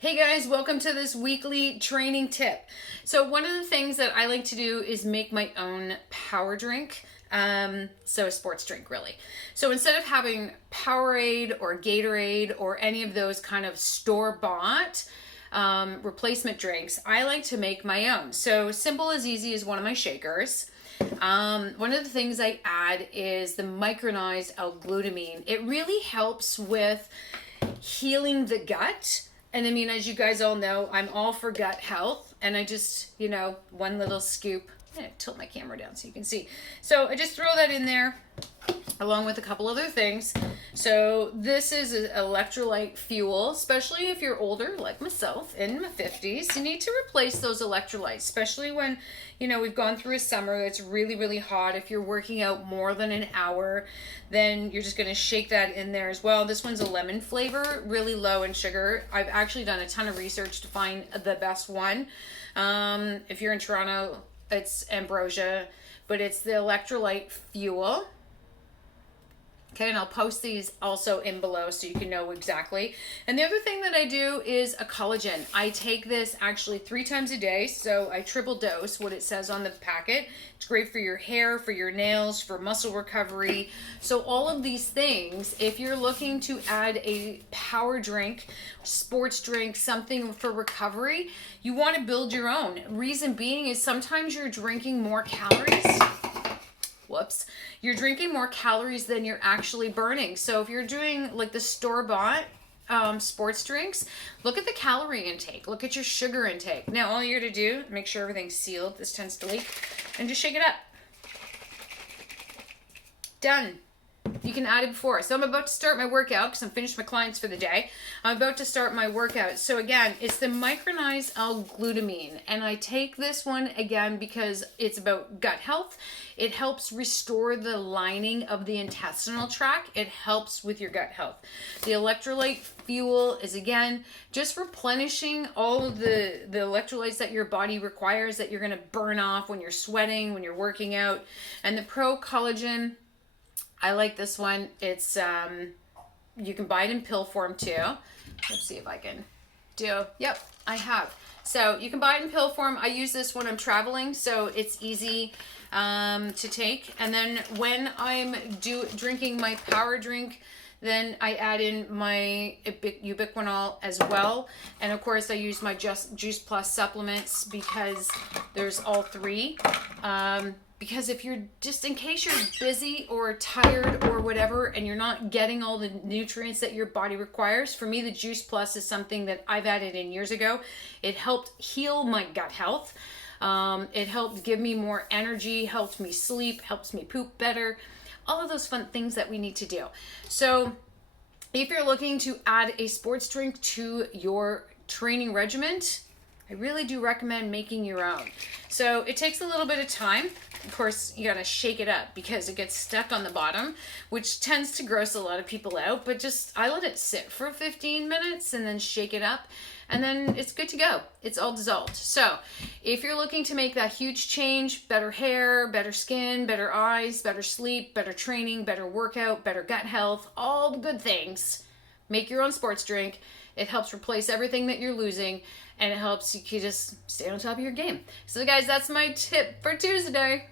Hey guys, welcome to this weekly training tip. So one of the things that I like to do is make my own power drink. So a sports drink really. So instead of having Powerade or Gatorade or any of those kind of store-bought replacement drinks, I like to make my own. So Simple as Easy is one of my shakers. One of the things I add is the micronized L-Glutamine. It really helps with healing the gut. And I mean, as you guys all know, I'm all for gut health. And I just, one little scoop. I'm going to tilt my camera down so you can see. So I just throw that in there along with a couple other things. So this is an electrolyte fuel, especially if you're older like myself in my 50s. You need to replace those electrolytes, especially when, we've gone through a summer that's really, really hot. If you're working out more than an hour, then you're just going to shake that in there as well. This one's a lemon flavor, really low in sugar. I've actually done a ton of research to find the best one. If you're in Toronto, it's Ambrosia, but it's the electrolyte fuel. Okay, and I'll post these also in below so you can know exactly. And the other thing that I do is a collagen. I take this actually 3 times a day, so I triple dose what it says on the packet. It's great for your hair, for your nails, for muscle recovery. So all of these things, if you're looking to add a power drink, sports drink, something for recovery, you want to build your own. Reason being is sometimes you're drinking more calories. You're drinking more calories than you're actually burning. So if you're doing like the store-bought sports drinks, look at the calorie intake, look at your sugar intake. Now all you're to do, make sure everything's sealed, this tends to leak, and just shake it up. Done. You can add it before. So I'm about to start my workout because I'm finished my clients for the day. I'm about to start my workout. So again, it's the micronized L-Glutamine. And I take this one again because it's about gut health. It helps restore the lining of the intestinal tract. It helps with your gut health. The electrolyte fuel is again just replenishing all of the electrolytes that your body requires that you're going to burn off when you're sweating, when you're working out. And the Pro Collagen, I like this one. It's, you can buy it in pill form too. Let's see if I can yep, I have. So you can buy it in pill form. I use this when I'm traveling, so it's easy to take. And then when I'm drinking my power drink, then I add in my ubiquinol as well. And of course I use my Juice Plus supplements because there's all 3. Because if you're just in case you're busy or tired or whatever and you're not getting all the nutrients that your body requires, for me the Juice Plus is something that I've added in years ago. It helped heal my gut health. It helped give me more energy, helps me sleep, helps me poop better, all of those fun things that we need to do. So if you're looking to add a sports drink to your training regimen, I really do recommend making your own. So it takes a little bit of time. Of course, you gotta shake it up because it gets stuck on the bottom, which tends to gross a lot of people out, but I let it sit for 15 minutes and then shake it up, and then it's good to go. It's all dissolved. So if you're looking to make that huge change, better hair, better skin, better eyes, better sleep, better training, better workout, better gut health, all the good things, make your own sports drink. It helps replace everything that you're losing, and it helps you just stay on top of your game. So guys, that's my tip for Tuesday.